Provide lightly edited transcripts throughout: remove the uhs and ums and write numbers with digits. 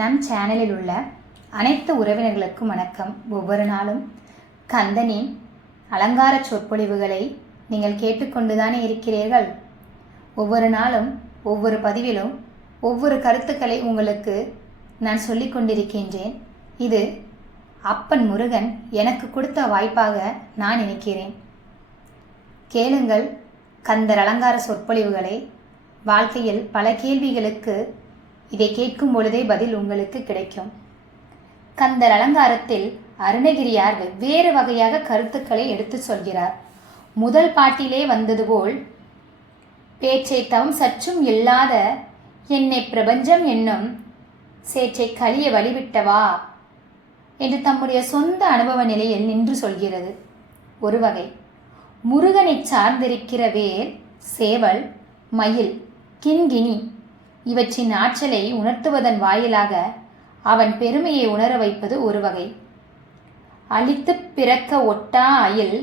நம் சேனலில் உள்ள அனைத்து உறவினர்களுக்கும் வணக்கம். ஒவ்வொரு நாளும் கந்தனின் அலங்கார சொற்பொழிவுகளை நீங்கள் கேட்டுக்கொண்டுதானே இருக்கிறீர்கள். ஒவ்வொரு நாளும் ஒவ்வொரு பதிவிலும் ஒவ்வொரு கருத்துக்களை உங்களுக்கு நான் சொல்லிக் கொண்டிருக்கின்றேன். இது அப்பன் முருகன் எனக்கு கொடுத்த வாய்ப்பாக நான் நினைக்கிறேன். கேளுங்கள் கந்தர் அலங்கார சொற்பொழிவுகளை. வாழ்க்கையில் பல கேள்விகளுக்கு இதை கேட்கும் பொழுதே பதில் உங்களுக்கு கிடைக்கும். கந்தர் அலங்காரத்தில் அருணகிரியார் வெவ்வேறு வகையாக கருத்துக்களை எடுத்து சொல்கிறார். முதல் பாட்டிலே வந்தது போல், பேச்சை தவம் சற்றும் இல்லாத என்னை பிரபஞ்சம் என்னும் சேற்றை கலிய வழிவிட்டவா என்று தம்முடைய சொந்த அனுபவ நிலையில் நின்று சொல்கிறது. ஒரு வகை. முருகனை சார்ந்திருக்கிற வேல், சேவல், மயில், கிண்கிணி இவற்றின் ஆற்றலை உணர்த்துவதன் வாயிலாக அவன் பெருமையை உணர வைப்பது ஒரு வகை. அழித்து பிறக்க ஒட்டா அயில்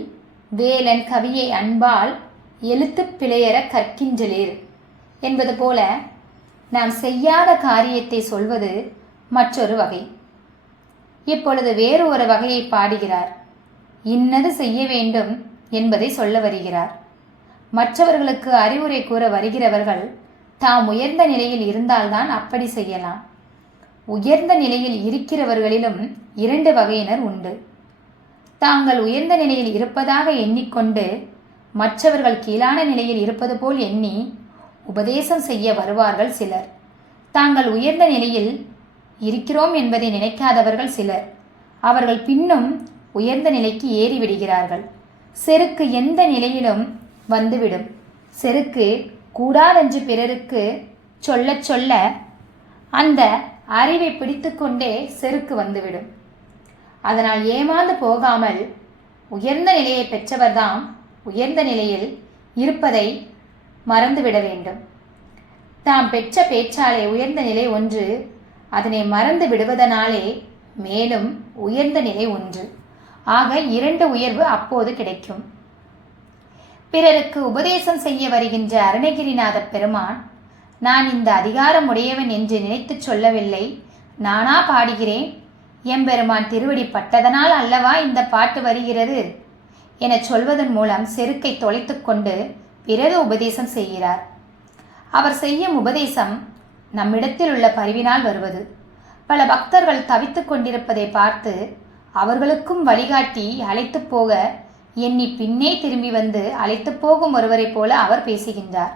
வேலன் கவியை அன்பால் எழுத்து பிழையற கற்கின்றலீர் என்பது போல நாம் செய்யாத காரியத்தை சொல்வது மற்றொரு வகை. இப்பொழுது வேறு ஒரு வகையை பாடுகிறார். இன்னது செய்ய வேண்டும் என்பதை சொல்ல வருகிறார். மற்றவர்களுக்கு அறிவுரை கூற வருகிறவர்கள் தாம் உயர்ந்த நிலையில் இருந்தால்தான் அப்படி செய்யலாம். உயர்ந்த நிலையில் இருக்கிறவர்களிலும் இரண்டு வகையினர் உண்டு. தாங்கள் உயர்ந்த நிலையில் இருப்பதாக எண்ணிக்கொண்டு மற்றவர்கள் கீழான நிலையில் இருப்பது போல் எண்ணி உபதேசம் செய்ய வருவார்கள் சிலர். தாங்கள் உயர்ந்த நிலையில் இருக்கிறோம் என்பதை நினைக்காதவர்கள் சிலர். அவர்கள் பின்னும் உயர்ந்த நிலைக்கு ஏறிவிடுகிறார்கள். செருக்கு எந்த நிலையிலும் வந்துவிடும். செருக்கு கூடாதென்று பிறருக்கு சொல்ல சொல்ல அந்த அறிவை பிடித்து கொண்டே செருக்கு வந்துவிடும். அதனால் ஏமாந்து போகாமல் உயர்ந்த நிலையை பெற்றவர்தாம் உயர்ந்த நிலையில் இருப்பதை மறந்துவிட வேண்டும். தாம் பெற்ற பேச்சாலே உயர்ந்த நிலை ஒன்று, அதனை மறந்து விடுவதனாலே மேலும் உயர்ந்த நிலை ஒன்று. ஆக இரண்டு உயர்வு அப்போது கிடைக்கும். பிறருக்கு உபதேசம் செய்ய வருகின்ற அருணகிரிநாத பெருமான், நான் இந்த அதிகாரம் உடையவன் என்று நினைத்து சொல்லவில்லை, நானா பாடுகிறேன், எம்பெருமான் திருவடி பட்டதனால் அல்லவா இந்த பாட்டு வருகிறது என சொல்வதன் மூலம் செருக்கை தொலைத்து கொண்டு பிறகு உபதேசம் செய்கிறார். அவர் செய்யும் உபதேசம் நம்மிடத்தில் உள்ள பரிவினால் வருவது. பல பக்தர்கள் தவித்து கொண்டிருப்பதை பார்த்து அவர்களுக்கும் வழிகாட்டி அழைத்து போக எண்ணி பின்னே திரும்பி வந்து அழைத்து போகும் ஒருவரை போல அவர் பேசுகின்றார்.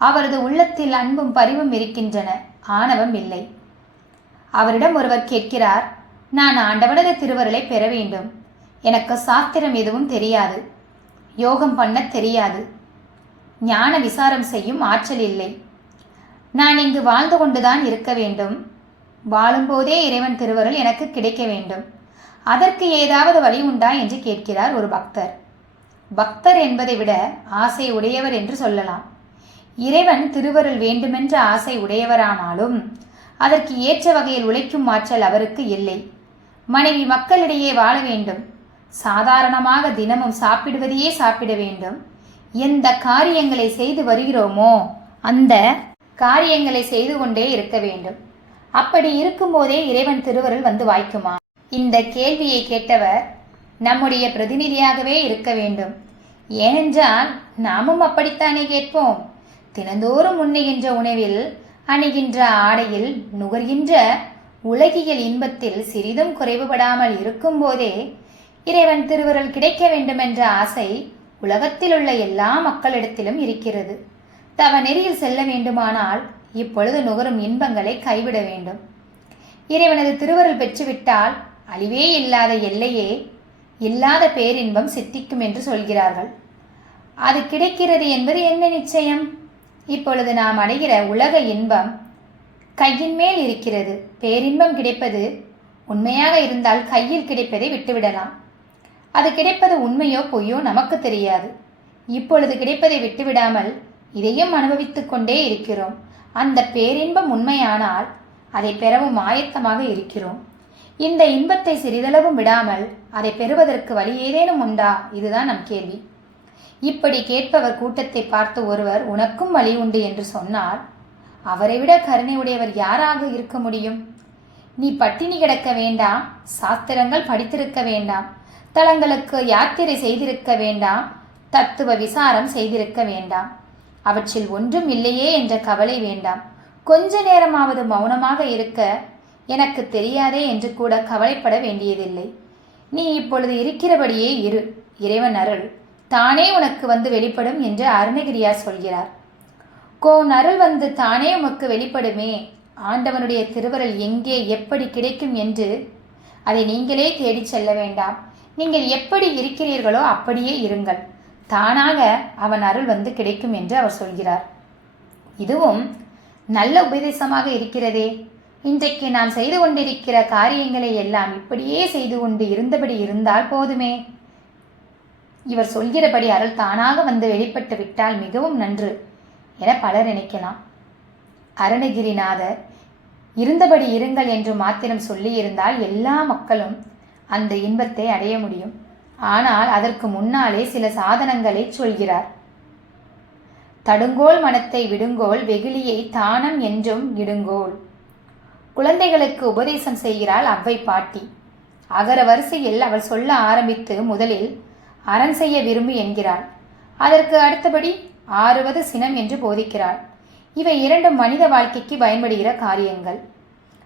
அவரது உள்ளத்தில் அன்பும் பரிவும் இருக்கின்றன, ஆணவம் இல்லை. அவரிடம் ஒருவர் கேட்கிறார், நான் ஆண்டவனது திருவருளை பெற வேண்டும், எனக்கு சாஸ்திரம் எதுவும் தெரியாது, யோகம் பண்ண தெரியாது, ஞான விசாரம் செய்யும் ஆற்றல் இல்லை, நான் இங்கு வாழ்ந்து கொண்டுதான் இருக்க வேண்டும், வாழும்போதே இறைவன் திருவருள் எனக்கு கிடைக்க வேண்டும், அதற்கு ஏதாவது வழி உண்டா என்று கேட்கிறார் ஒரு பக்தர். பக்தர் என்பதை விட ஆசை உடையவர் என்று சொல்லலாம். இறைவன் திருவருள் வேண்டுமென்ற ஆசை உடையவரானாலும் அதற்கு ஏற்ற வகையில் உழைக்கும் ஆற்றல் அவருக்கு இல்லை. மனைவி மக்களிடையே வாழ வேண்டும், சாதாரணமாக தினமும் சாப்பிடுவதையே சாப்பிட வேண்டும், எந்த காரியங்களை செய்து வருகிறோமோ அந்த காரியங்களை செய்து கொண்டே இருக்க வேண்டும். அப்படி இருக்கும்போதே இறைவன் திருவருள் வந்து வாய்க்குமா? இந்த கேள்வியை கேட்டவர் நம்முடைய பிரதிநிதியாகவே இருக்க வேண்டும். ஏனென்றால் நாமும் அப்படித்தானே கேட்போம். தினந்தோறும் உண்ணுகின்ற உணவில், அணிகின்ற ஆடையில், நுகர்கின்ற உலகியல் இன்பத்தில் சிறிதும் குறைவுபடாமல் இருக்கும்போதே இறைவன் திருவருள் கிடைக்க வேண்டுமென்ற ஆசை உலகத்தில் உள்ள எல்லா மக்களிடத்திலும் இருக்கிறது. தவ நெறியில் செல்ல வேண்டுமானால் இப்பொழுது நுகரும் இன்பங்களை கைவிட வேண்டும். இறைவனது திருவருள் பெற்றுவிட்டால் அழிவே இல்லாத எல்லையே இல்லாத பேரின்பம் சித்திக்கும் என்று சொல்கிறார்கள். அது கிடைக்கிறது என்பது என்ன நிச்சயம்? இப்பொழுது நாம் அடைகிற உலக இன்பம் கையின் மேல் இருக்கிறது. பேரின்பம் கிடைப்பது உண்மையாக இருந்தால் கையில் கிடைப்பதை விட்டுவிடலாம். அது கிடைப்பது உண்மையோ பொய்யோ நமக்கு தெரியாது. இப்பொழுது கிடைப்பதை விட்டுவிடாமல் இதையும் அனுபவித்துக் கொண்டே இருக்கிறோம். அந்த பேரின்பம் உண்மையானால் அதை பெறவும் ஆயத்தமாக இருக்கிறோம். இந்த இன்பத்தை சிறிதளவும் விடாமல் அதை பெறுவதற்கு வழி ஏதேனும் உண்டா? இதுதான் நம் கேள்வி. இப்படி கேட்பவர் கூட்டத்தை பார்த்து ஒருவர் உனக்கும் வழி உண்டு என்று சொன்னால் அவரை விட கருணை உடையவர் யாராக இருக்க முடியும்? நீ பட்டினி கிடக்க வேண்டாம், சாஸ்திரங்கள் படித்திருக்க வேண்டாம், தலங்களுக்கு யாத்திரை செய்திருக்க வேண்டாம், தத்துவ விசாரம் செய்திருக்க வேண்டாம், அவற்றில் ஒன்றும் இல்லையே என்ற கவலை வேண்டாம். கொஞ்ச நேரமாவது மௌனமாக இருக்க எனக்கு தெரியாதே என்று கூட கவலைப்பட வேண்டியதில்லை. நீ இப்பொழுது இருக்கிறபடியே இரு, இறைவன் அருள் தானே உனக்கு வந்து வெளிப்படும் என்று அருணகிரியார் சொல்கிறார். கோன் அருள் வந்து தானே உமக்கு வெளிப்படுமே. ஆண்டவனுடைய திருவருள் எங்கே எப்படி கிடைக்கும் என்று அதை நீங்களே தேடிச் செல்ல வேண்டாம். நீங்கள் எப்படி இருக்கிறீர்களோ அப்படியே இருங்கள், தானாக அவன் அருள் வந்து கிடைக்கும் என்று அவர் சொல்கிறார். இதுவும் நல்ல உபதேசமாக இருக்கிறதே. இன்றைக்கு நாம் செய்து கொண்டிருக்கிற காரியங்களை எல்லாம் இப்படியே செய்து கொண்டு இருந்தபடி இருந்தால் போதுமே. இவர் சொல்கிறபடி அருள் தானாக வந்து வெளிப்பட்டு விட்டால் மிகவும் நன்று என பலர் நினைக்கலாம். அருணகிரிநாதர் இருந்தபடி இருங்கள் என்று மாத்திரம் சொல்லியிருந்தால் எல்லா மக்களும் அந்த இன்பத்தை அடைய முடியும். ஆனால் அதற்கு முன்னாலே சில சாதனங்களை சொல்கிறார். தடுங்கோல் மனத்தை விடுங்கோல், வெகுளியை தானம் என்றும் இடுங்கோல். குழந்தைகளுக்கு உபதேசம் செய்கிறாள் அவ்வை பாட்டி. அகர வரிசையில் அவள் சொல்ல ஆரம்பித்து முதலில் அறம் செய்ய விரும்பு என்கிறாள். அதற்கு அடுத்தபடி ஆறுவது சினம் என்று போதிக்கிறாள். இவை இரண்டும் மனித வாழ்க்கைக்கு பயன்படுகிற காரியங்கள்.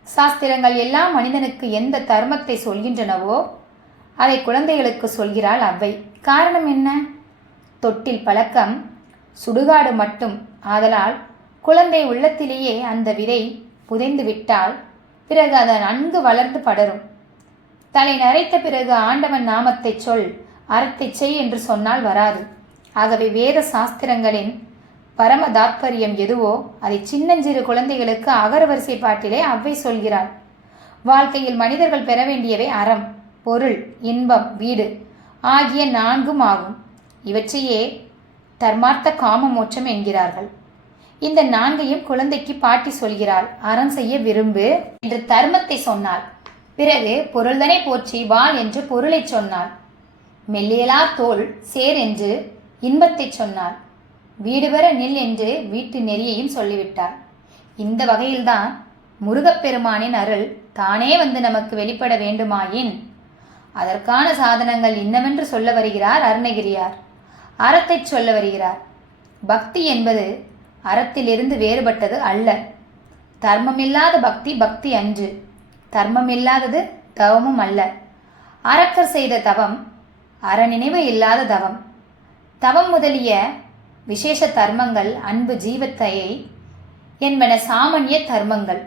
சாஸ்திரங்கள் எல்லாம் மனிதனுக்கு எந்த தர்மத்தை சொல்கின்றனவோ அதை குழந்தைகளுக்கு சொல்கிறாள் அவ்வை. காரணம் என்ன? தொட்டில் பழக்கம் சுடுகாடு மட்டும். ஆதலால் குழந்தை உள்ளத்திலேயே அந்த விதை புதைந்து விட்டால் பிறகு அது நன்கு வளர்ந்து படரும். தலை நரைத்த பிறகு ஆண்டவன் நாமத்தை சொல், அறத்தை செய் என்று சொன்னால் வராது. ஆகவே வேத சாஸ்திரங்களின் பரம தாத்பரியம் எதுவோ அதை சின்னஞ்சிறு குழந்தைகளுக்கு அகரவரிசை பாட்டிலே அவ்வை சொல்கிறாள். வாழ்க்கையில் மனிதர்கள் பெற வேண்டியவை அறம், பொருள், இன்பம், வீடு ஆகிய நான்கும் ஆகும். இவற்றையே தர்மார்த்த காம மோட்சம் என்கிறார்கள். இந்த நான்கையும் குழந்தைக்கு பாட்டி சொல்கிறாள். அறம் செய்ய விரும்பு என்று தர்மத்தை சொன்னாள். பிறகு பொருள்தனை போற்றி வாழ் என்று பொருளை சொன்னாள். மெல்லியலா தோல் சேர் என்று இன்பத்தை சொன்னாள். வீடு பெற நில் என்று வீட்டு நெறியையும் சொல்லிவிட்டாள். இந்த வகையில்தான் முருகப்பெருமானின் அருள் தானே வந்து நமக்கு வெளிப்பட வேண்டுமாயின் அதற்கான சாதனங்கள் இன்னவென்று சொல்ல வருகிறார் அருணகிரியார். அறத்தை சொல்ல வருகிறார். பக்தி என்பது அறத்திலிருந்து வேறுபட்டது அல்ல. தர்மமில்லாத பக்தி பக்தி அன்று, தர்மமில்லாதது தவமும் அல்ல. அரக்கர் செய்த தவம் அறநினைவு இல்லாத தவம். தவம் முதலிய விசேஷ தர்மங்கள் அன்பு, ஜீவத்தையை என்பன சாமானிய தர்மங்கள்.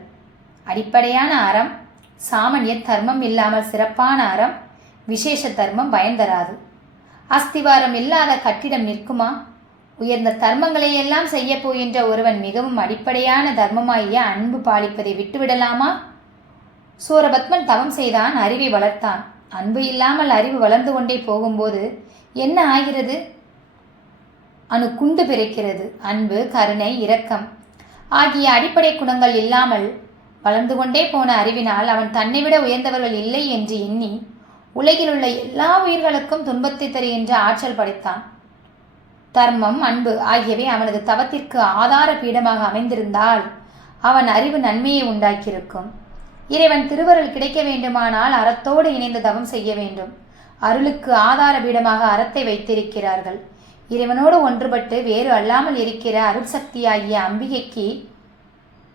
அடிப்படையான அறம் சாமானிய தர்மம் இல்லாமல் சிறப்பான அறம் விசேஷ தர்மம் பயன் தராது. அஸ்திவாரம் இல்லாத கட்டிடம் நிற்குமா? உயர்ந்த தர்மங்களை எல்லாம் செய்ய போகின்ற ஒருவன் மிகவும் அடிப்படையான தர்மமாகிய அன்பு பாலிப்பதை விட்டுவிடலாமா? சூரபத்மன் தவம் செய்தான், அறிவை வளர்த்தான். அன்பு இல்லாமல் அறிவு வளர்ந்து கொண்டே போகும்போது என்ன ஆகிறது? அணு குண்டு பிறக்கிறது. அன்பு, கருணை, இரக்கம் ஆகிய அடிப்படை குணங்கள் இல்லாமல் வளர்ந்து கொண்டே போன அறிவினால் அவன் தன்னை விட உயர்ந்தவர்கள் இல்லை என்று எண்ணி உலகில் உள்ள எல்லா உயிர்களுக்கும் துன்பத்தை தருகின்ற ஆற்றல் படைத்தான். தர்மம், அன்பு ஆகியவை அவனது தவத்திற்கு ஆதார பீடமாக அமைந்திருந்தால் அவன் அறிவு நன்மையை உண்டாக்கியிருக்கும். இறைவன் திருவருள் கிடைக்க வேண்டுமானால் அறத்தோடு இணைந்து தவம் செய்ய வேண்டும். அருளுக்கு ஆதார பீடமாக அறத்தை வைத்திருக்கிறார்கள். இறைவனோடு ஒன்றுபட்டு வேறு அல்லாமல் இருக்கிற அருட்சக்தியாகிய அம்பிகைக்கு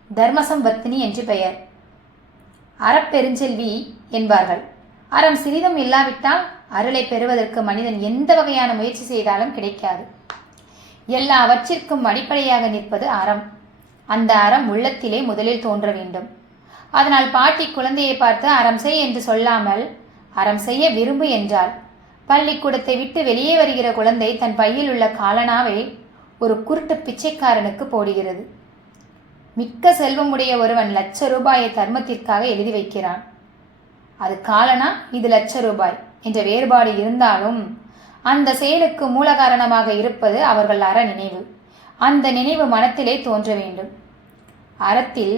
தர்மசம்பத்தினி என்று பெயர். அறப்பெருஞ்செல்வி என்பார்கள். அறம் சிறிதும் இல்லாவிட்டால் அருளை பெறுவதற்கு மனிதன் எந்த வகையான முயற்சி செய்தாலும் கிடைக்காது. எல்லாவற்றிற்கும் அடிப்படையாக நிற்பது அறம். அந்த அறம் உள்ளத்திலே முதலில் தோன்ற வேண்டும். அதனால் பாட்டி குழந்தையை பார்த்து அறம் செய் என்று சொல்லாமல் அறம் செய்ய விரும்பு என்றாள். பள்ளிக்கூடத்தை விட்டு வெளியே வருகிற குழந்தை தன் பையில் உள்ள காலனாவை ஒரு குருட்டு பிச்சைக்காரனுக்கு போடுகிறது. மிக்க செல்வமுடைய ஒருவன் ₹1,00,000 தர்மத்திற்காக எழுதி வைக்கிறான். அது காலனா, இது ₹1,00,000 என்ற வேறுபாடு இருந்தாலும் அந்த செயலுக்கு மூல காரணமாக இருப்பது அவர்கள் அற நினைவு. அந்த நினைவு மனத்திலே தோன்ற வேண்டும். அறத்தில்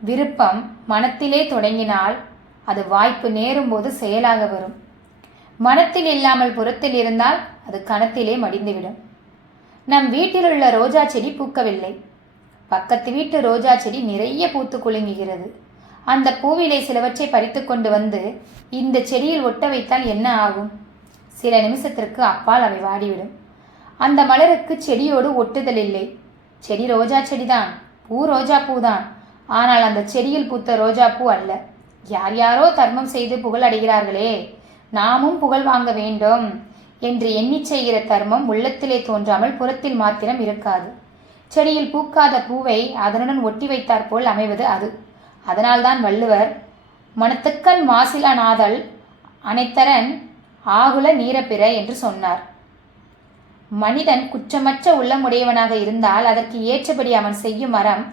விருப்பம் மனத்திலே தொடங்கினால் அது வாய்ப்பு நேரும்போது செயலாக வரும். மனத்தில் இல்லாமல் புறத்தில் இருந்தால் அது கணத்திலே மடிந்துவிடும். நம் வீட்டில் உள்ள ரோஜா செடி பூக்கவில்லை. பக்கத்து வீட்டு ரோஜா செடி நிறைய பூத்து குலுங்குகிறது. அந்த பூவிலே சிலவற்றை பறித்து கொண்டு வந்து இந்த செடியில் ஒட்ட வைத்தால் என்ன ஆகும்? சில நிமிஷத்திற்கு அப்பால் அவை வாடிவிடும். அந்த மலருக்கு செடியோடு ஒட்டுதல் இல்லை. செடி ரோஜா செடிதான், பூ ரோஜா பூதான். ஆனால் அந்த செடியில் பூத்த ரோஜா பூ அல்ல. யார் யாரோ தர்மம் செய்து புகழ் அடைகிறார்களே, நாமும் புகழ் வாங்க வேண்டும் என்று எண்ணி செய்கிற தர்மம் உள்ளத்திலே தோன்றாமல் புறத்தில் மாத்திரம் இருக்காது. செடியில் பூக்காத பூவை அதனுடன் ஒட்டி வைத்தாற்போல் அமைவது அது. அதனால்தான் வள்ளுவர் மனத்துக்கண் மாசிலா நாதல் அனைத்தரன் ஆகுல நீரப்பிற என்று சொன்னார். மனிதன் குற்றமற்ற உள்ளமுடையவனாக இருந்தால் அதற்கு ஏற்றபடி அவன் செய்யும் அறம்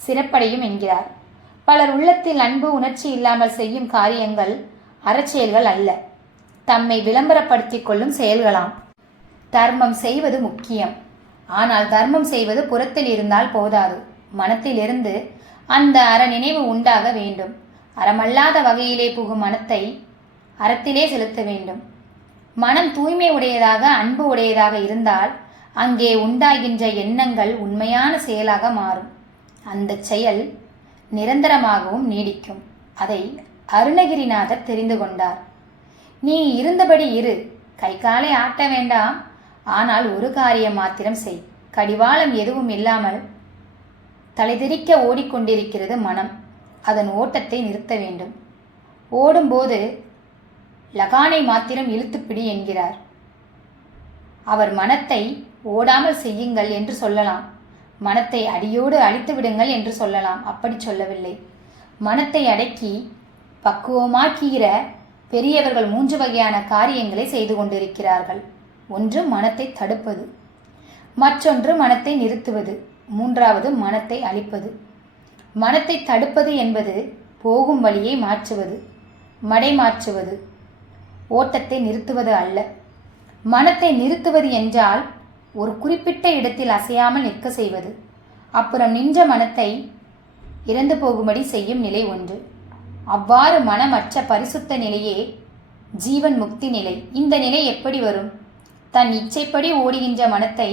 சிறப்படையும் என்கிறார். பலர் உள்ளத்தில் அன்பு உணர்ச்சி இல்லாமல் செய்யும் காரியங்கள் அறச்செயல்கள் அல்ல, தம்மை விளம்பரப்படுத்திக் கொள்ளும் செயல்களாம். தர்மம் செய்வது முக்கியம். ஆனால் தர்மம் செய்வது புறத்தில் இருந்தால் போதாது, மனத்திலிருந்து அந்த அற நினைவு உண்டாக வேண்டும். அறமல்லாத வகையிலே புகும் மனத்தை அறத்திலே செலுத்த வேண்டும். மனம் தூய்மை உடையதாக அன்பு உடையதாக இருந்தால் அங்கே உண்டாகின்ற எண்ணங்கள் உண்மையான செயலாக மாறும். அந்த செயல் நிரந்தரமாகவும் நீடிக்கும். அதை அருணகிரிநாதர் தெரிந்து கொண்டார். நீ இருந்தபடி இரு, கை காலை ஆட்ட வேண்டாம், ஆனால் ஒரு காரியம் மாத்திரம் செய். கடிவாளம் எதுவும் இல்லாமல் தலைதெறிக்க ஓடிக்கொண்டிருக்கிறது மனம். அதன் ஓட்டத்தை நிறுத்த வேண்டும். ஓடும்போது லகானை மாத்திரம் இழுத்துப்பிடி என்கிறார். அவர் மனத்தை ஓடாமல் செய்யுங்கள் என்று சொல்லலாம், மனத்தை அடியோடு அழித்து விடுங்கள் என்று சொல்லலாம். அப்படி சொல்லவில்லை. மனத்தை அடக்கி பக்குவமாக்குகிற பெரியவர்கள் 3 வகையான காரியங்களை செய்து கொண்டிருக்கிறார்கள். ஒன்று மனத்தை தடுப்பது, மற்றொன்று மனத்தை நிறுத்துவது, மூன்றாவது மனத்தை அழிப்பது. மனத்தை தடுப்பது என்பது போகும் வழியை மாற்றுவது, மடை மாற்றுவது, ஓட்டத்தை நிறுத்துவது அல்ல. மனத்தை நிறுத்துவது என்றால் ஒரு குறிப்பிட்ட இடத்தில் அசையாமல் நிற்க செய்வது. அப்புறம் நின்ற மனத்தை இறந்து போகும்படி செய்யும் நிலை ஒன்று. அவ்வாறு மனமற்ற பரிசுத்த நிலையே ஜீவன் முக்தி நிலை. இந்த நிலை எப்படி வரும்? தன் இச்சைப்படி ஓடுகின்ற மனத்தை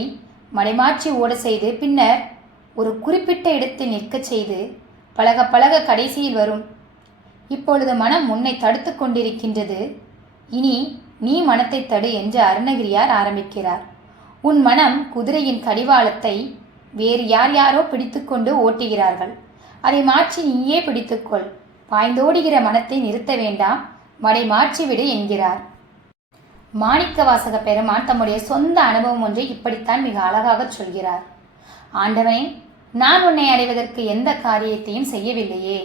மடைமாற்றி ஓட செய்து பின்னர் ஒரு குறிப்பிட்ட இடத்தில் நிற்க செய்து பழக பழக கடைசியில் வரும். இப்பொழுது மனம் உன்னை தடுத்து கொண்டிருக்கின்றது, இனி நீ மனத்தை தடு என்று அருணகிரியார் ஆரம்பிக்கிறார். உன் மனம் குதிரையின் கடிவாளத்தை வேறு யார் யாரோ பிடித்து கொண்டு ஓட்டுகிறார்கள். அதை மாற்றி நீயே பிடித்துக்கொள். பாய்ந்தோடுகிற மனத்தை நிறுத்த வேண்டாம், மடை மாற்றிவிடு என்கிறார். மாணிக்கவாசக பெருமான் தம்முடைய சொந்த அனுபவம் ஒன்றை இப்படித்தான் மிக அழகாக சொல்கிறார். ஆண்டவனே, நான் உன்னை அடைவதற்கு எந்த காரியத்தையும் செய்யவில்லையே.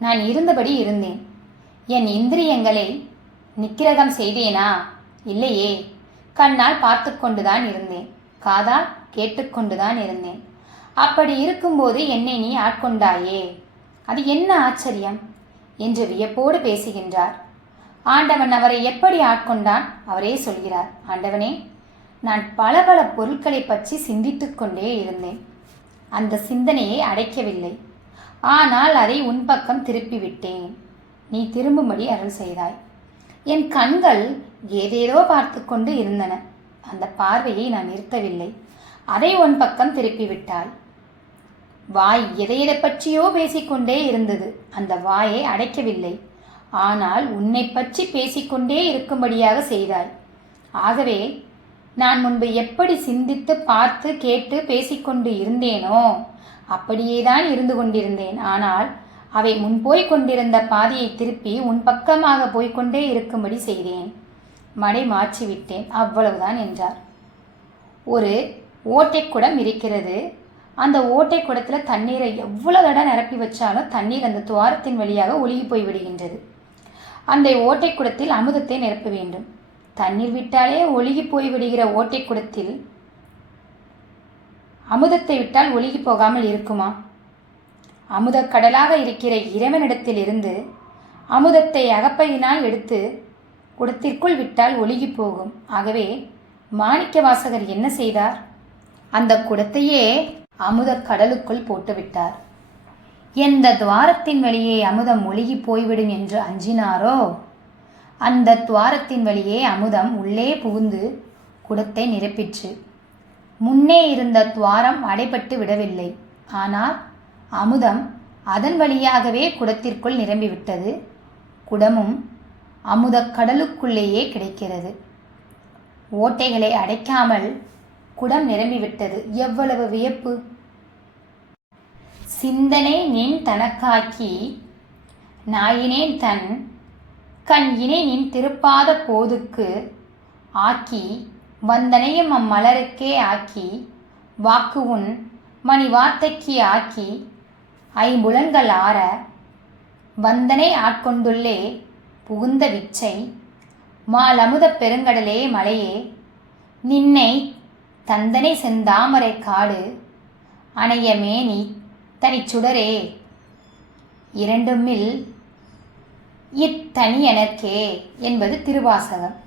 நான் இருந்தபடி இருந்தேன். என் இந்திரியங்களை நிக்கிரகம் செய்தேனா? இல்லையே. கண்ணால் பார்த்து கொண்டுதான் இருந்தேன், காதால் கேட்டுக்கொண்டுதான் இருந்தேன். அப்படி இருக்கும்போது என்னை நீ ஆட்கொண்டாயே, அது என்ன ஆச்சரியம் என்று வியப்போடு பேசுகின்றார். ஆண்டவன் அவரை எப்படி ஆட்கொண்டான்? அவரே சொல்கிறார். ஆண்டவனே, நான் பல பல பொருட்களை பற்றி சிந்தித்து கொண்டே இருந்தேன். அந்த சிந்தனையை அடைக்கவில்லை. ஆனால் அதை உன் பக்கம் திருப்பிவிட்டேன். நீ திரும்பும்படி அருள் செய்தாய். என் கண்கள் ஏதேதோ பார்த்து கொண்டு இருந்தன. அந்த பார்வையை நான் நிறுத்தவில்லை. அதை உன் பக்கம் திருப்பிவிட்டாய். வாய் எதை பற்றியோ பேசிக்கொண்டே இருந்தது. அந்த வாயை அடைக்கவில்லை. ஆனால் உன்னை பற்றி பேசிக்கொண்டே இருக்கும்படியாக செய்தாய். ஆகவே நான் முன்பு எப்படி சிந்தித்து பார்த்து கேட்டு பேசிக்கொண்டு இருந்தேனோ அப்படியேதான் இருந்து கொண்டிருந்தேன். ஆனால் அவை முன்போய் கொண்டிருந்த பாதையை திருப்பி உன் பக்கமாக போய்கொண்டே இருக்கும்படி செய்தேன். மடை மாற்றிவிட்டேன், அவ்வளவுதான் என்றார். ஒரு ஓட்டை குடம் இருக்கிறது. அந்த ஓட்டை குடத்தில் தண்ணீரை எவ்வளவு தடவை நிரப்பி வச்சாலும் தண்ணீர் அந்த துவாரத்தின் வழியாக ஒழுகி போய் விடுகின்றது. அந்த ஓட்டை குடத்தில் அமுதத்தை நிரப்ப வேண்டும். தண்ணீர் விட்டாலே ஒழுகி போய் விடுகிற ஓட்டை குடத்தில் அமுதத்தை விட்டால் ஒழுகி போகாமல் இருக்குமா? அமுத கடலாக இருக்கிற இறைவனிடத்தில் இருந்து அமுதத்தை அகப்பையினால் எடுத்து குடத்திற்குள் விட்டால் ஒழுகி போகும். ஆகவே மாணிக்கவாசகர் என்ன செய்தார்? அந்த குடத்தையே அமுத கடலுக்குள் போட்டுவிட்டார். எந்த துவாரத்தின் வழியே அமுதம் ஒழுகி போய்விடும் என்று அஞ்சினாரோ அந்த துவாரத்தின் வழியே அமுதம் உள்ளே புகுந்து குடத்தை நிரப்பிற்று. முன்னே இருந்த துவாரம் அடைபட்டு விடவில்லை. ஆனால் அமுதம் அதன் வழியாகவே குடத்திற்குள் நிரம்பிவிட்டது. குடமும் அமுதக் கடலுக்குள்ளேயே கிடைக்கிறது. ஓட்டைகளை அடைக்காமல் குடம் நிரம்பிவிட்டது. எவ்வளவு வியப்பு! சிந்தனை நின் தனக்காக்கி நாயினேன் தன் கண் இணை நின் திருப்பாத போதுக்கு ஆக்கி வந்தனையும் அம்மலருக்கே ஆக்கி வாக்கு உன் மணி வார்த்தைக்கு ஆக்கி ஐம்புலன்கள் ஆற வந்தனை ஆட்கொண்டுள்ளே புகுந்த விச்சை மாலமுதப் பெருங்கடலே மலையே நின்னை தந்தனை செந்தாமரை காடு அணைய மேனி தனிச்சுடரே இரண்டுமில் இத்தனியனர்க்கே என்பது திருவாசகம்.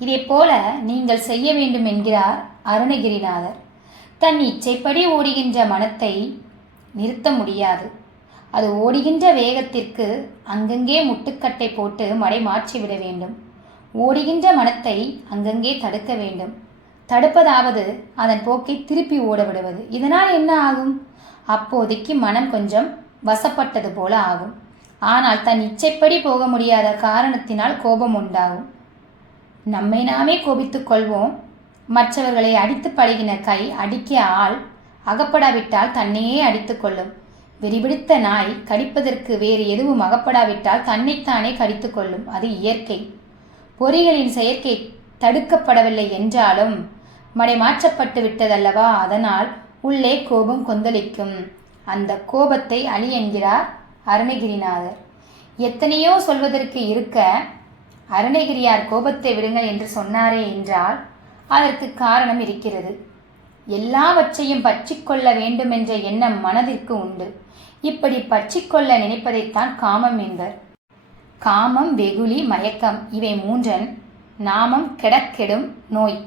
இதேபோல நீங்கள் செய்ய வேண்டும் என்கிறார் அருணகிரிநாதர். தன் இச்சைப்படி ஓடுகின்ற மனத்தை நிறுத்த முடியாது. அது ஓடுகின்ற வேகத்திற்கு அங்கங்கே முட்டுக்கட்டை போட்டு மடை மாற்றிவிட வேண்டும். ஓடுகின்ற மனத்தை அங்கங்கே தடுக்க வேண்டும். தடுப்பதாவது அதன் போக்கை திருப்பி ஓட விடுவது. இதனால் என்ன ஆகும்? அப்போதைக்கு மனம் கொஞ்சம் வசப்பட்டது போல ஆகும். ஆனால் தன் இச்சைப்படி போக முடியாத காரணத்தினால் கோபம் உண்டாகும். நம்மை நாமே கோபித்துக் கொள்வோம். மற்றவர்களை அடித்து பழகின கை அடிக்க ஆள் அகப்படாவிட்டால் தன்னையே அடித்து கொள்ளும். வெறிபிடித்த நாய் கடிப்பதற்கு வேறு எதுவும் அகப்படாவிட்டால் தன்னைத்தானே கடித்து கொள்ளும். அது இயற்கை. பொறிகளின் செயற்கை தடுக்கப்படவில்லை என்றாலும் மடை மாற்றப்பட்டு விட்டதல்லவா, அதனால் உள்ளே கோபம் கொந்தளிக்கும். அந்த கோபத்தை அழி என்கிறார் அருணகிரிநாதர். எத்தனையோ சொல்வதற்கு இருக்க அருணகிரியார் கோபத்தை விடுங்கள் என்று சொன்னாரே என்றால் அதற்கு காரணம் இருக்கிறது. எல்லாவற்றையும் பற்றிக்கொள்ள வேண்டுமென்ற எண்ணம் மனதிற்கு உண்டு. இப்படி பற்றிக்கொள்ள நினைப்பதைத்தான் காமம் என்பர். காமம், வெகுளி, மயக்கம் இவை மூன்றன் நாமம் கெடக்கெடும் நோய்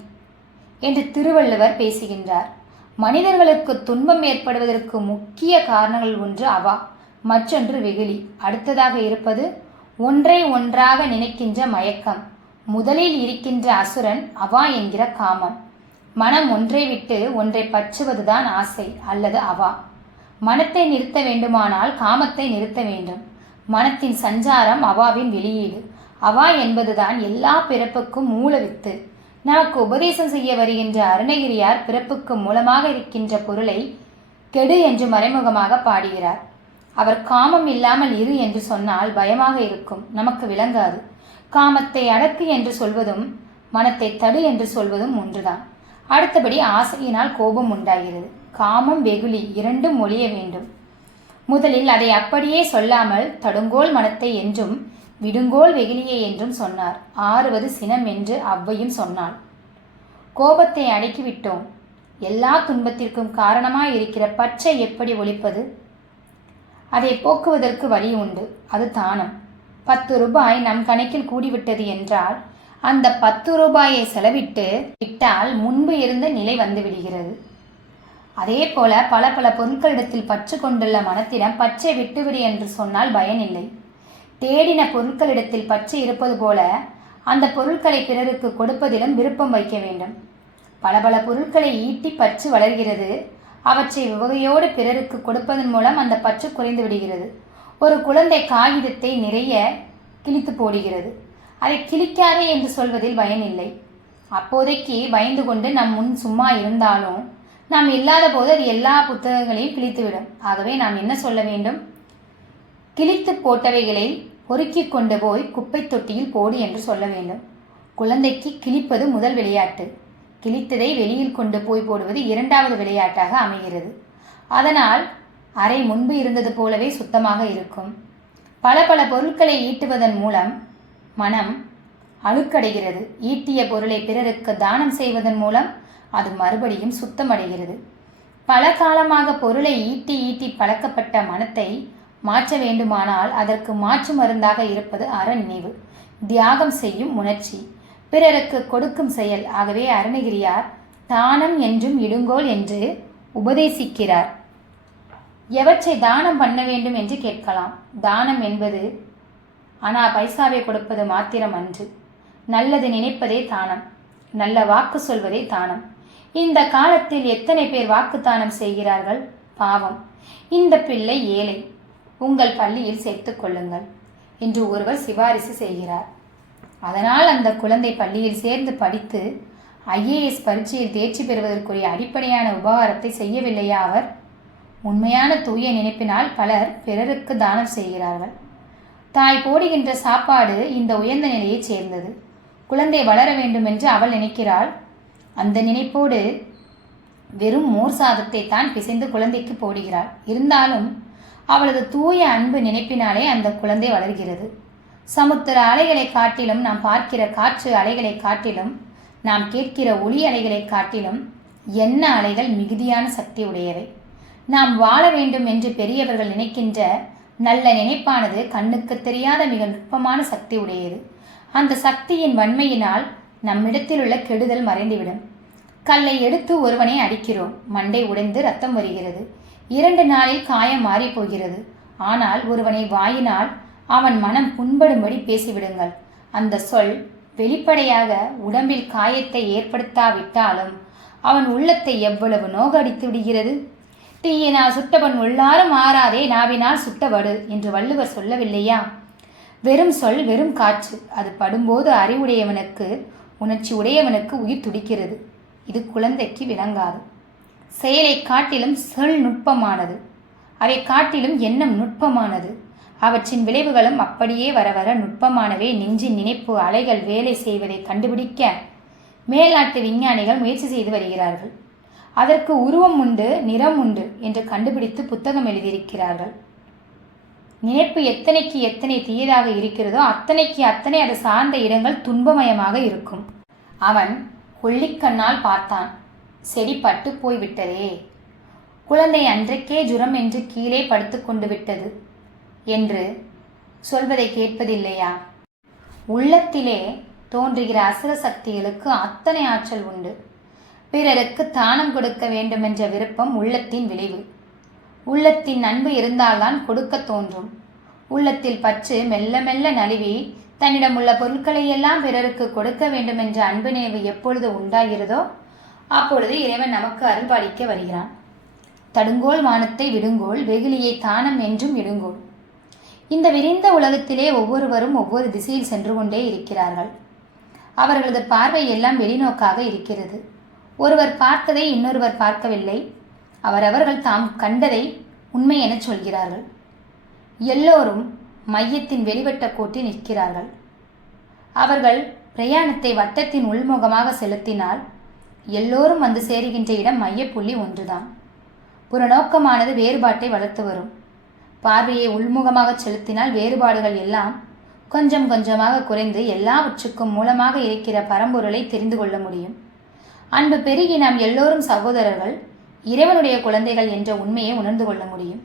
என்று திருவள்ளுவர் பேசுகின்றார். மனிதர்களுக்கு துன்பம் ஏற்படுவதற்கு முக்கிய காரணங்கள் ஒன்று அவா, மற்றொன்று வெகுளி, அடுத்ததாக இருப்பது ஒன்றை ஒன்றாக நினைக்கின்ற மயக்கம், முதலில் இருக்கின்ற அசுரன் அவா என்கிற காமம். மனம் ஒன்றை விட்டு ஒன்றை பற்றுவதுதான் ஆசை அல்லது அவா. மனத்தை நிறுத்த வேண்டுமானால் காமத்தை நிறுத்த வேண்டும். மனத்தின் சஞ்சாரம் அவாவின் வெளியீடு. அவா என்பதுதான் எல்லா பிறப்புக்கும் மூலவித்து. நமக்கு உபதேசம் செய்ய வருகின்ற அருணகிரியார் பிறப்புக்கு மூலமாக இருக்கின்ற பொருளை கெடு என்று மறைமுகமாக பாடுகிறார். அவர் காமம் இல்லாமல் இரு என்று சொன்னால் பயமாக இருக்கும், நமக்கு விளங்காது. காமத்தை அடக்கு என்று சொல்வதும் மனத்தை தடு என்று சொல்வதும் ஒன்றுதான். அடுத்தபடி ஆசையினால் கோபம் உண்டாகிறது. காமம், வெகுளி இரண்டும் ஒழிய வேண்டும். முதலில் அதை அப்படியே சொல்லாமல் தடுங்கோல் மனத்தை என்றும் விடுங்கோல் வெகுளியை என்றும் சொன்னார். ஆறுவது சினம் என்று அவ்வையும் சொன்னாள். கோபத்தை அடக்கிவிட்டோம். எல்லா துன்பத்திற்கும் காரணமாய் இருக்கிற பற்றை எப்படி ஒழிப்பது? அதை போக்குவதற்கு வழி உண்டு. அது தானம். 10 ரூபாய் நம் கணக்கில் கூடிவிட்டது என்றால் அந்த 10 ரூபாயை செலவிட்டு விட்டால் முன்பு இருந்த நிலை வந்து விடுகிறது. அதே போல பல பல பொருட்களிடத்தில் பற்று கொண்டுள்ள மனத்திடம் பற்றை விட்டுவிடு என்று சொன்னால் பயனில்லை. தேடின பொருட்களிடத்தில் பற்று இருப்பது போல அந்த பொருட்களை பிறருக்கு கொடுப்பதிலும் விருப்பம் வைக்க வேண்டும். பல பல பொருட்களை ஈட்டி பற்று வளர்கிறது. அவற்றை வகையோடு பிறருக்கு கொடுப்பதன் மூலம் அந்த பற்று குறைந்து விடுகிறது. ஒரு குழந்தை காகிதத்தை நிறைய கிழித்து போடுகிறது. அதை கிழிக்காதே என்று சொல்வதில் பயனில்லை. அப்போதைக்கு பயந்து கொண்டு நம் முன் சும்மா இருந்தாலும் நாம் இல்லாத போது அது எல்லா புத்தகங்களையும் கிழித்துவிடும். ஆகவே நாம் என்ன சொல்ல வேண்டும்? கிழித்து போட்டவைகளை பொறுக்கி கொண்டு போய் குப்பை தொட்டியில் போடு என்று சொல்ல வேண்டும். குழந்தைக்கு கிழிப்பது முதல் விளையாட்டு. கிழித்ததை வெளியில் கொண்டு போய் போடுவது இரண்டாவது விளையாட்டாக அமைகிறது. அதனால் அறை முன்பு இருந்தது போலவே சுத்தமாக இருக்கும். பல பல பொருட்களை ஈட்டுவதன் மூலம் மனம் அழுக்கடைகிறது. ஈட்டிய பொருளை பிறருக்கு தானம் செய்வதன் மூலம் அது மறுபடியும் சுத்தமடைகிறது. பல காலமாக பொருளை ஈட்டி ஈட்டி பழக்கப்பட்ட மனத்தை மாற்ற வேண்டுமானால் அதற்கு மாற்று மருந்தாக இருப்பது அறநினைவு, தியாகம் செய்யும் உணர்ச்சி, பிறருக்கு கொடுக்கும் செயல். ஆகவே அருணகிரியார் தானம் என்றும் இடுங்கோல் என்று உபதேசிக்கிறார். எவற்றை தானம் பண்ண வேண்டும் என்று கேட்கலாம். தானம் என்பது பைசாவை கொடுப்பது மாத்திரம் அன்று. நல்லது நினைப்பதே தானம், நல்ல வாக்கு சொல்வதே தானம். இந்த காலத்தில் எத்தனை பேர் வாக்கு தானம் செய்கிறார்கள்? பாவம், இந்த பிள்ளை ஏழை, உங்கள் பள்ளியில் சேர்த்து கொள்ளுங்கள் என்று ஒருவர் சிபாரிசு செய்கிறார். அதனால் அந்த குழந்தை பள்ளியில் சேர்ந்து படித்து ஐஏஎஸ் பரீட்சையில் தேர்ச்சி பெறுவதற்குரிய அடிப்படையான உபகாரத்தை செய்யவில்லையா அவர்? உண்மையான தூய நினைப்பினால் பலர் பிறருக்கு தானம் செய்கிறார்கள். தாய் போடுகின்ற சாப்பாடு இந்த உயர்ந்த நிலையைச் சேர்ந்தது. குழந்தை வளர வேண்டும் என்று அவள் நினைக்கிறாள். அந்த நினைப்போடு வெறும் மோர் சாதத்தை தான் பிசைந்து குழந்தைக்கு போடுகிறாள். இருந்தாலும் அவளது தூய அன்பு நினைப்பினாலே அந்த குழந்தை வளர்கிறது. சமுத்திர அலைகளை காட்டிலும், நாம் பார்க்கிற காற்று அலைகளை காட்டிலும், நாம் கேட்கிற ஒளி அலைகளை காட்டிலும் எண்ண அலைகள் மிகுதியான சக்தி உடையவை. நாம் வாழ வேண்டும் என்று பெரியவர்கள் நினைக்கின்ற நல்ல நினைப்பானது கண்ணுக்கு தெரியாத மிக நுட்பமான சக்தி உடையது. அந்த சக்தியின் வன்மையினால் நம்மிடத்தில் உள்ள கெடுதல் மறைந்துவிடும். கல்லை எடுத்து ஒருவனை அடிக்கிறோம், மண்டை உடைந்து ரத்தம் வருகிறது. 2 நாளில் காயம் மாறி போகிறது. ஆனால் ஒருவனை வாயினால் அவன் மனம் புண்படும்படி பேசிவிடுங்கள். அந்த சொல் வெளிப்படையாக உடம்பில் காயத்தை ஏற்படுத்தாவிட்டாலும் அவன் உள்ளத்தை எவ்வளவு நோகடித்து விடுகிறது. தீயினால் சுட்டவன் உள்ளாரும் ஆறாதே, நாவினால் சுட்டவடு என்று வள்ளுவர் சொல்லவில்லையா? வெறும் சொல் வெறும் காற்று. அது படும்போது அறிவுடையவனுக்கு, உணர்ச்சி உடையவனுக்கு உயிர் துடிக்கிறது. இது குழந்தைக்கு விளங்காது. செயலை காட்டிலும் சொல் நுட்பமானது. அவை காட்டிலும் எண்ணம் நுட்பமானது. அவற்றின் விளைவுகளும் அப்படியே வர வர நுட்பமானவே. நெஞ்சின் நினைப்பு அலைகள் வேலை செய்வதை கண்டுபிடிக்க மேல்நாட்டு விஞ்ஞானிகள் முயற்சி செய்து வருகிறார்கள். அதற்கு உருவம் உண்டு, நிறம் உண்டு என்று கண்டுபிடித்து புத்தகம் எழுதியிருக்கிறார்கள். நினைப்பு எத்தனைக்கு எத்தனை தீயதாக இருக்கிறதோ அத்தனைக்கு அத்தனை அது சார்ந்த இடங்கள் துன்பமயமாக இருக்கும். அவன் கொள்ளிக்கண்ணால் பார்த்தான். செடி பட்டு போய்விட்டதே. குழந்தை அன்றைக்கே ஜுரம் என்று கீழே படுத்து கொண்டு விட்டது என்று சொல்வதை கேட்பதில்லையா? உள்ளத்திலே தோன்றுகிற அசுர சக்திகளுக்கு அத்தனை ஆற்றல் உண்டு. பிறருக்கு தானம் கொடுக்க வேண்டுமென்ற விருப்பம் உள்ளத்தின் விளைவு. உள்ளத்தின் அன்பு இருந்தால்தான் கொடுக்க தோன்றும். உள்ளத்தில் பற்று மெல்ல மெல்ல நழுவி தன்னிடம் உள்ள பொருட்களை எல்லாம் பிறருக்கு கொடுக்க வேண்டுமென்ற அன்பு நினைவு எப்பொழுது உண்டாகிறதோ அப்பொழுது இறைவன் நமக்கு அருள்பாலிக்க வருகிறான். தடுங்கோல் வானத்தை விடுங்கோல், வெகுளியை தானம் என்றும் இடுங்கோல். இந்த விரிந்த உலகத்திலே ஒவ்வொருவரும் ஒவ்வொரு திசையில் சென்று கொண்டே இருக்கிறார்கள். அவர்களது பார்வை எல்லாம் வெளிநோக்காக இருக்கிறது. ஒருவர் பார்த்ததை இன்னொருவர் பார்க்கவில்லை. அவரவர்கள் தாம் கண்டதை உண்மை என சொல்கிறார்கள். எல்லோரும் மையத்தின் வெளிவட்ட கோட்டில் நிற்கிறார்கள். அவர்கள் பிரயாணத்தை வட்டத்தின் உள்முகமாக செலுத்தினால் எல்லோரும் வந்து சேருகின்ற இடம் மையப்புள்ளி ஒன்றுதான். புறநோக்கமானது வேறுபாட்டை வளர்த்து வரும். பார்வையை உள்முகமாக செலுத்தினால் வேறுபாடுகள் எல்லாம் கொஞ்சம் கொஞ்சமாக குறைந்து எல்லாவற்றுக்கும் மூலமாக இருக்கிற பரம்பொருளை தெரிந்து கொள்ள முடியும். அன்பு பெருகி நாம் எல்லோரும் சகோதரர்கள், இறைவனுடைய குழந்தைகள் என்ற உண்மையை உணர்ந்து கொள்ள முடியும்.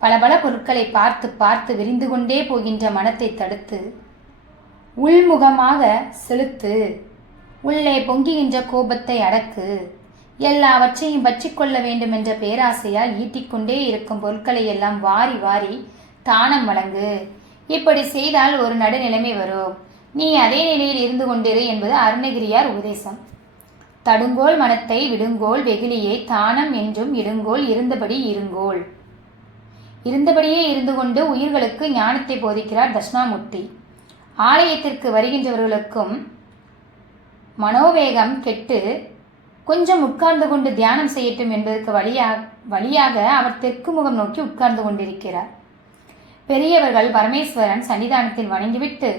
பல பல பொருட்களை பார்த்து பார்த்து விரிந்து கொண்டே போகின்ற மனத்தை தடுத்து உள்முகமாக செலுத்து. உள்ளே பொங்குகின்ற கோபத்தை அடக்கு. எல்லாவற்றையும் பற்றி கொள்ள வேண்டும் என்ற பேராசையால் ஈட்டிக்கொண்டே இருக்கும் பொருட்களை எல்லாம் வாரி வாரி தானம் வழங்கு. இப்படி செய்தால் ஒரு நடுநிலைமை வரும். நீ அதே நிலையில் இருந்து கொண்டிரு என்பது அருணகிரியார் உபதேசம். தடுங்கோல் மனத்தை விடுங்கோல், வெகுளியை தானம் என்றும் இடுங்கோல், இருந்தபடி இருங்கோல். இருந்தபடியே இருந்து கொண்டு உயிர்களுக்கு ஞானத்தை போதிக்கிறார் தட்சிணாமூர்த்தி. ஆலயத்திற்கு வருகின்றவர்களுக்கும் மனோவேகம் கெட்டு கொஞ்சம் உட்கார்ந்து கொண்டு தியானம் செய்யட்டும் என்பதற்கு வழியாக அவர் தெற்கு முகம் நோக்கி உட்கார்ந்து கொண்டிருக்கிறார். பெரியவர்கள் பரமேஸ்வரன் சன்னிதானத்தில் வணங்கிவிட்டு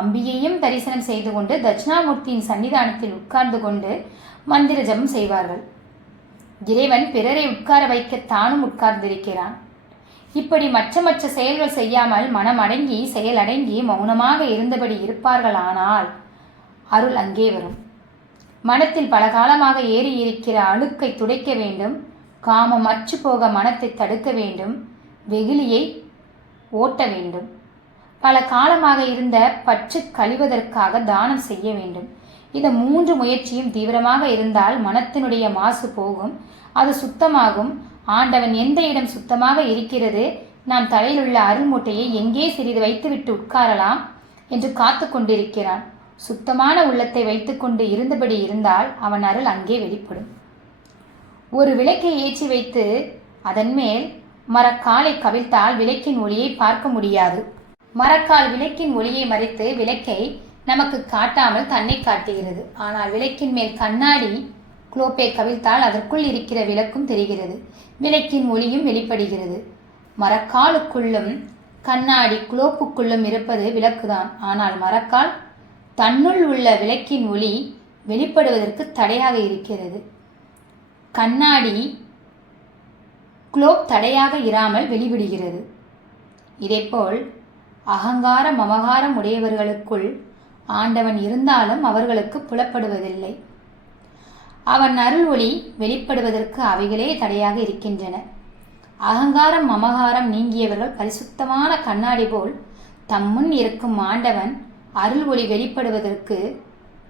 அம்பியையும் தரிசனம் செய்து கொண்டு தட்சிணாமூர்த்தியின் சன்னிதானத்தில் உட்கார்ந்து கொண்டு மந்திர ஜபம் செய்வார்கள். இறைவன் பிறரை உட்கார வைக்க தானும் உட்கார்ந்திருக்கிறான். இப்படி மற்ற செயல்கள் செய்யாமல் மனம் அடங்கி செயலடங்கி மௌனமாக இருந்தபடி இருப்பார்களானால் அருள் அங்கே வரும். மனத்தில் பல காலமாக ஏறி இருக்கிற அழுக்கை துடைக்க வேண்டும். காமம் அற்று போக மனத்தை தடுக்க வேண்டும். வெகுளியை ஓட்ட வேண்டும். பல காலமாக இருந்த பற்று கழிவதற்காக தானம் செய்ய வேண்டும். இந்த 3 முயற்சியும் தீவிரமாக இருந்தால் மனத்தினுடைய மாசு போகும், அது சுத்தமாகும். ஆண்டவன் எந்த இடம் சுத்தமாக இருக்கிறது, நாம் தலையில் உள்ள அருள் மூட்டையை எங்கே சிறிது வைத்துவிட்டு உட்காரலாம் என்று காத்து கொண்டிருக்கிறான். சுத்தமான உள்ளத்தை வைத்துக்கொண்டு இருந்தபடி இருந்தால் அவன் அருள் அங்கே வெளிப்படும். ஒரு விளக்கை ஏற்றி வைத்து அதன் மேல் மரக்காலை கவிழ்த்தால் விளக்கின் ஒளியை பார்க்க முடியாது. மரக்கால் விளக்கின் ஒளியை மறைத்து விளக்கை நமக்கு காட்டாமல் தன்னை காட்டுகிறது. ஆனால் விளக்கின் மேல் கண்ணாடி குளோப்பை கவிழ்த்தால் அதற்குள் இருக்கிற விளக்கும் தெரிகிறது. விளக்கின் ஒளியும் வெளிப்படுகிறது. மரக்காலுக்குள்ளும் கண்ணாடி குளோப்புக்குள்ளும் இருப்பது விளக்குதான். ஆனால் மரக்கால் தன்னுள் உள்ள விளக்கின் ஒளி வெளிப்படுவதற்கு தடையாக இருக்கிறது. கண்ணாடி குளோப் தடையாக இராமல் வெளிவிடுகிறது. இதேபோல் அகங்காரம் மமகாரம் உடையவர்களுக்குள் ஆண்டவன் இருந்தாலும் அவர்களுக்கு புலப்படுவதில்லை. அவன் அருள் ஒளி வெளிப்படுவதற்கு அவைகளே தடையாக இருக்கின்றன. அகங்காரம் மமகாரம் நீங்கியவர்கள் பரிசுத்தமான கண்ணாடி போல் தம்முன் இருக்கும் ஆண்டவன் அருள் ஒளி வெளிப்படுவதற்கு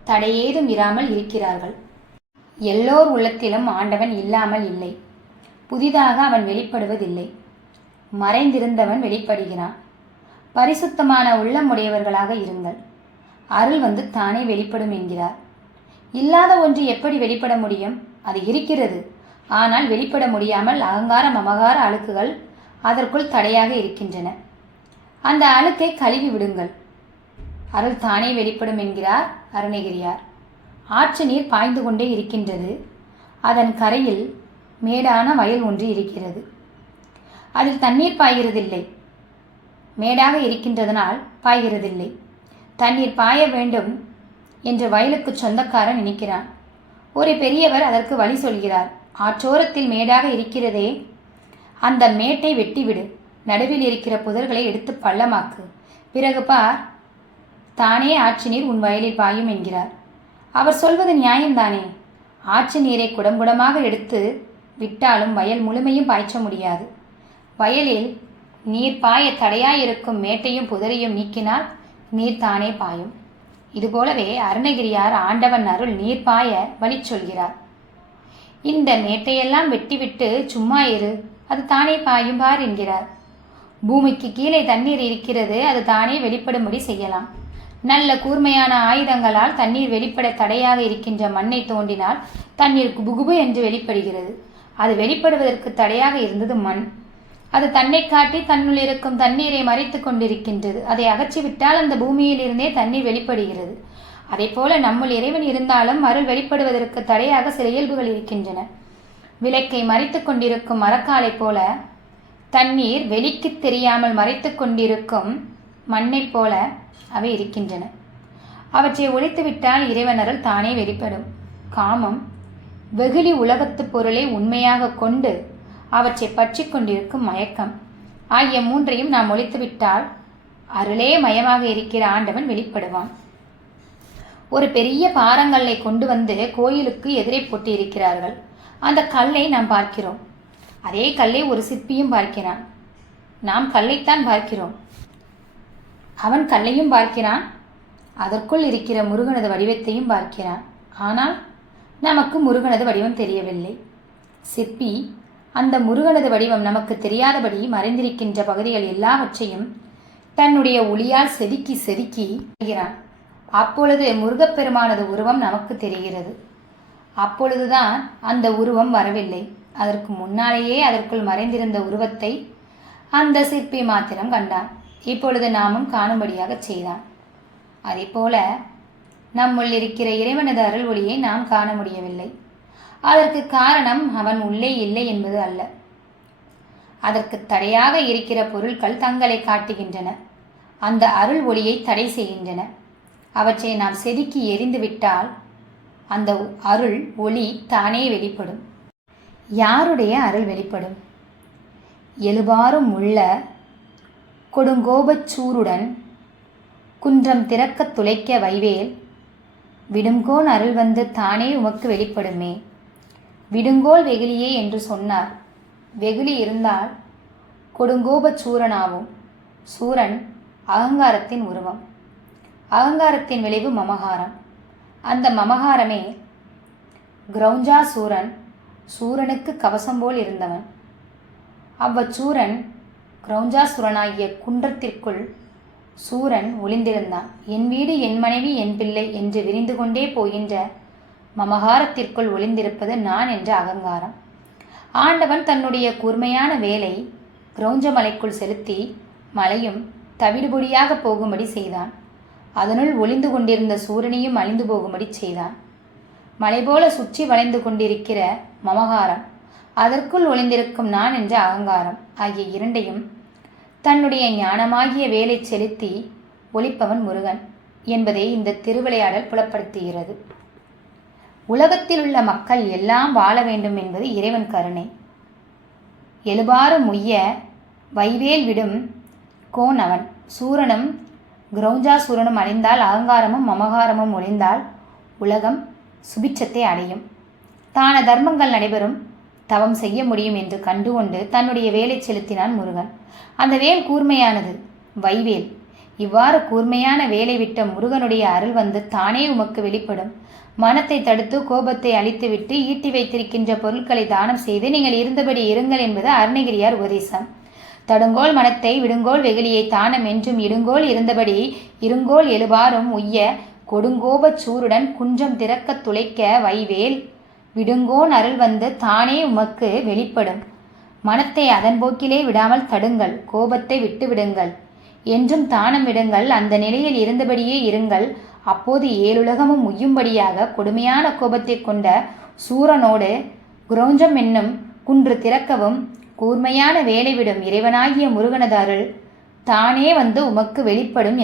தடையேதும் இராமல் இருக்கிறார்கள். எல்லோர் உள்ளத்திலும் ஆண்டவன் இல்லாமல் இல்லை. புதிதாக அவன் வெளிப்படுவதில்லை. மறைந்திருந்தவன் வெளிப்படுகிறான். பரிசுத்தமான உள்ளமுடையவர்களாக இருங்கள். அருள் வந்து தானே வெளிப்படும் என்கிறார். இல்லாத ஒன்று எப்படி வெளிப்பட முடியும்? அது இருக்கிறது. ஆனால் வெளிப்பட முடியாமல் அகங்கார மமகார அழுக்குகள் அதற்குள் தடையாக இருக்கின்றன. அந்த அழுக்கை கழுவி விடுங்கள். அருள் தானே வெளிப்படும் என்கிறார் அருணகிரியார். ஆற்று நீர் பாய்ந்து கொண்டே இருக்கின்றது. அதன் கரையில் மேடான வயல் ஒன்று இருக்கிறது. அதில் தண்ணீர் பாய்கிறதில்லை. மேடாக இருக்கின்றதனால் பாய்கிறதில்லை. தண்ணீர் பாய வேண்டும் என்று வயலுக்கு சொந்தக்காரன் நினைக்கிறான். ஒரு பெரியவர் அதற்கு வழி சொல்கிறார். ஆற்றோரத்தில் மேடாக இருக்கிறதே, அந்த மேட்டை வெட்டிவிடு. நடுவில் இருக்கிற புதர்களை எடுத்து பள்ளமாக்கு. பிறகு பார், தானே ஆற்று நீர் உன் வயலில் பாயும் என்கிறார். அவர் சொல்வது நியாயம்தானே. ஆற்று நீரை குடங்குடமாக எடுத்து விட்டாலும் வயல் முழுமையும் பாய்ச்ச முடியாது. வயலில் நீர் பாய தடையாயிருக்கும் மேட்டையும் புதரையும் நீக்கினால் நீர் தானே பாயும். இதுபோலவே அருணகிரியார் ஆண்டவன் அருள் நீர் பாய வழி சொல்கிறார். இந்த மேட்டையெல்லாம் வெட்டிவிட்டு சும்மா இரு, அது தானே பாயும் பார் என்கிறார். பூமிக்கு கீழே தண்ணீர் இருக்கிறது, அது தானே வெளிப்படும்படி செய்யலாம். நல்ல கூர்மையான ஆயுதங்களால் தண்ணீர் வெளிப்பட தடையாக இருக்கின்ற மண்ணை தோண்டினால் தண்ணீர் குபுகுபு என்று வெளிப்படுகிறது. அது வெளிப்படுவதற்கு தடையாக இருந்தது மண். அது தன்னை காட்டி தன்னுள் இருக்கும் தண்ணீரை மறைத்து கொண்டிருக்கின்றது. அதை அகற்றிவிட்டால் அந்த பூமியில் இருந்தே தண்ணீர் வெளிப்படுகிறது. அதே போல நம்முள் இறைவன் இருந்தாலும் அருள் வெளிப்படுவதற்கு தடையாக சில இயல்புகள் இருக்கின்றன. விளக்கை மறைத்து கொண்டிருக்கும் மரக்காலை போல தண்ணீர் வெளிக்கு தெரியாமல் மறைத்து கொண்டிருக்கும் மண்ணை போல அவை இருக்கின்றன. அவற்றை ஒழித்துவிட்டால் இறைவன் அருள் தானே வெளிப்படும். காமம், வெகுளி, உலகத்து பொருளை உண்மையாக கொண்டு அவற்றை பற்றி கொண்டிருக்கும் மயக்கம் ஆகிய மூன்றையும் நாம் ஒழித்துவிட்டால் அருளே மயமாக இருக்கிற ஆண்டவன் வெளிப்படுவான். ஒரு பெரிய பாறங்கல்லை கொண்டு வந்து கோயிலுக்கு எதிரே போட்டு இருக்கிறார்கள். அந்த கல்லை நாம் பார்க்கிறோம். அதே கல்லை ஒரு சிற்பியும் பார்க்கிறான். நாம் கல்லைத்தான் பார்க்கிறோம். அவன் கல்லையும் பார்க்கிறான். அதற்குள் இருக்கிற முருகனது வடிவத்தையும் பார்க்கிறான். ஆனால் நமக்கு முருகனது வடிவம் தெரியவில்லை. சிற்பி அந்த முருகனது வடிவம் நமக்கு தெரியாதபடி மறைந்திருக்கின்ற பகுதிகள் எல்லாவற்றையும் தன்னுடைய ஒளியால் செதுக்கி செய்கிறான். அப்பொழுது முருகப்பெருமானது உருவம் நமக்கு தெரிகிறது. அப்பொழுதுதான் அந்த உருவம் வரவில்லை. அதற்கு முன்னாலேயே அதற்குள் மறைந்திருந்த உருவத்தை அந்த சிற்பி மாத்திரம் கண்டான். இப்பொழுது நாமும் காணும்படியாக செய்தான். அதே போல நம்முள் இருக்கிற இறைவனது அருள் ஒளியை நாம் காண முடியவில்லை. அதற்கு காரணம் அவன் உள்ளே இல்லை என்பது அல்ல. அதற்கு தடையாக இருக்கிற பொருட்கள் தங்களை காட்டுகின்றன. அந்த அருள் ஒளியை தடை செய்கின்றன. அவற்றை நாம் செதுக்கி எரிந்துவிட்டால் அந்த அருள் ஒளி தானே வெளிப்படும். யாருடைய அருள் வெளிப்படும்? எழுபாரும் உள்ள கொடுங்கோபச் சூருடன் குன்றம் திறக்க துளைக்க வைவேல் விடுங்கோன் அருள் வந்து தானே உமக்கு வெளிப்படுமே. விடுங்கோல் வெகுளியே என்று சொன்னார். வெகுளி இருந்தால் கொடுங்கோபச் சூரனாகும். சூரன் அகங்காரத்தின் உருவம். அகங்காரத்தின் விளைவு மமகாரம். அந்த மமகாரமே கிரௌஞ்சா சூரன். சூரனுக்கு கவசம் போல் இருந்தவன். அவ்வச்சூரன் கிரௌஞ்சாசுரனாகிய குன்றத்திற்குள் சூரன் ஒளிந்திருந்தான். என் வீடு, என் மனைவி, என் பிள்ளை என்று விரிந்து கொண்டே போகின்ற மமகாரத்திற்குள் ஒளிந்திருப்பது நான் என்ற அகங்காரம். ஆண்டவன் தன்னுடைய கூர்மையான வேலை கிரௌஞ்ச மலைக்குள் செலுத்தி மலையும் தவிடுபொடியாக போகும்படி செய்தான். அதனுள் ஒளிந்து கொண்டிருந்த சூரனையும் அழிந்து போகும்படி செய்தான். மலை போல சுற்றி வளைந்து கொண்டிருக்கிற மமகாரம், அதற்குள் ஒளிந்திருக்கும் நான் என்ற அகங்காரம் ஆகிய இரண்டையும் தன்னுடைய ஞானமாகிய வேலை செலுத்தி ஒளிப்பவன் முருகன் என்பதை இந்த திருவிளையாடல் புலப்படுத்துகிறது. உலகத்தில் உள்ள மக்கள் எல்லாம் வாழ வேண்டும் என்பது இறைவன் கருணை. எழுபாறு முய்ய வைவேல் விடும் கோன் அவன். சூரனும் கிரௌஞ்சாசூரனும் அழிந்தால் அகங்காரமும் மமகாரமும் ஒளிந்தால் உலகம் சுபிட்சத்தை அடையும். தான தர்மங்கள் நடைபெறும், தவம் செய்ய முடியும் என்று கண்டுகொண்டு தன்னுடைய வேலை செலுத்தினான் முருகன். அந்த வேல் கூர்மையானது, வைவேல். இவ்வாறு கூர்மையான வேலை விட்ட முருகனுடைய அருள் வந்து தானே உமக்கு வெளிப்படும். மனத்தை தடுத்து கோபத்தை அழித்துவிட்டு ஈட்டி வைத்திருக்கின்ற பொருட்களை தானம் செய்து நீங்கள் இருந்தபடி இருங்கள் என்பது அருணகிரியார் உபதேசம். தடுங்கோல் மனத்தை விடுங்கோல் வெகுளியை தானம் என்றும் இடுங்கோல் இருந்தபடி இருங்கோல் எழுபாரும் உய்ய கொடுங்கோபச் சூருடன் குன்றம் திறக்க துளைக்க வைவேல் விடுங்கோன் அருள் வந்து தானே உமக்கு வெளிப்படும். மனத்தை அதன் போக்கிலே விடாமல் தடுங்கள், கோபத்தை விட்டு விடுங்கள், என்றும் தானம் விடுங்கள், அந்த நிலையில் இருந்தபடியே இருங்கள். அப்போது ஏழுலகமும் உய்யும்படியாக கொடுமையான கோபத்தை கொண்ட சூரனோடு குரௌஞ்சம் என்னும் குன்று திறக்கவும் கூர்மையான வேலை விடும் இறைவனாகிய முருகனது அருள் தானே வந்து உமக்கு வெளிப்படும்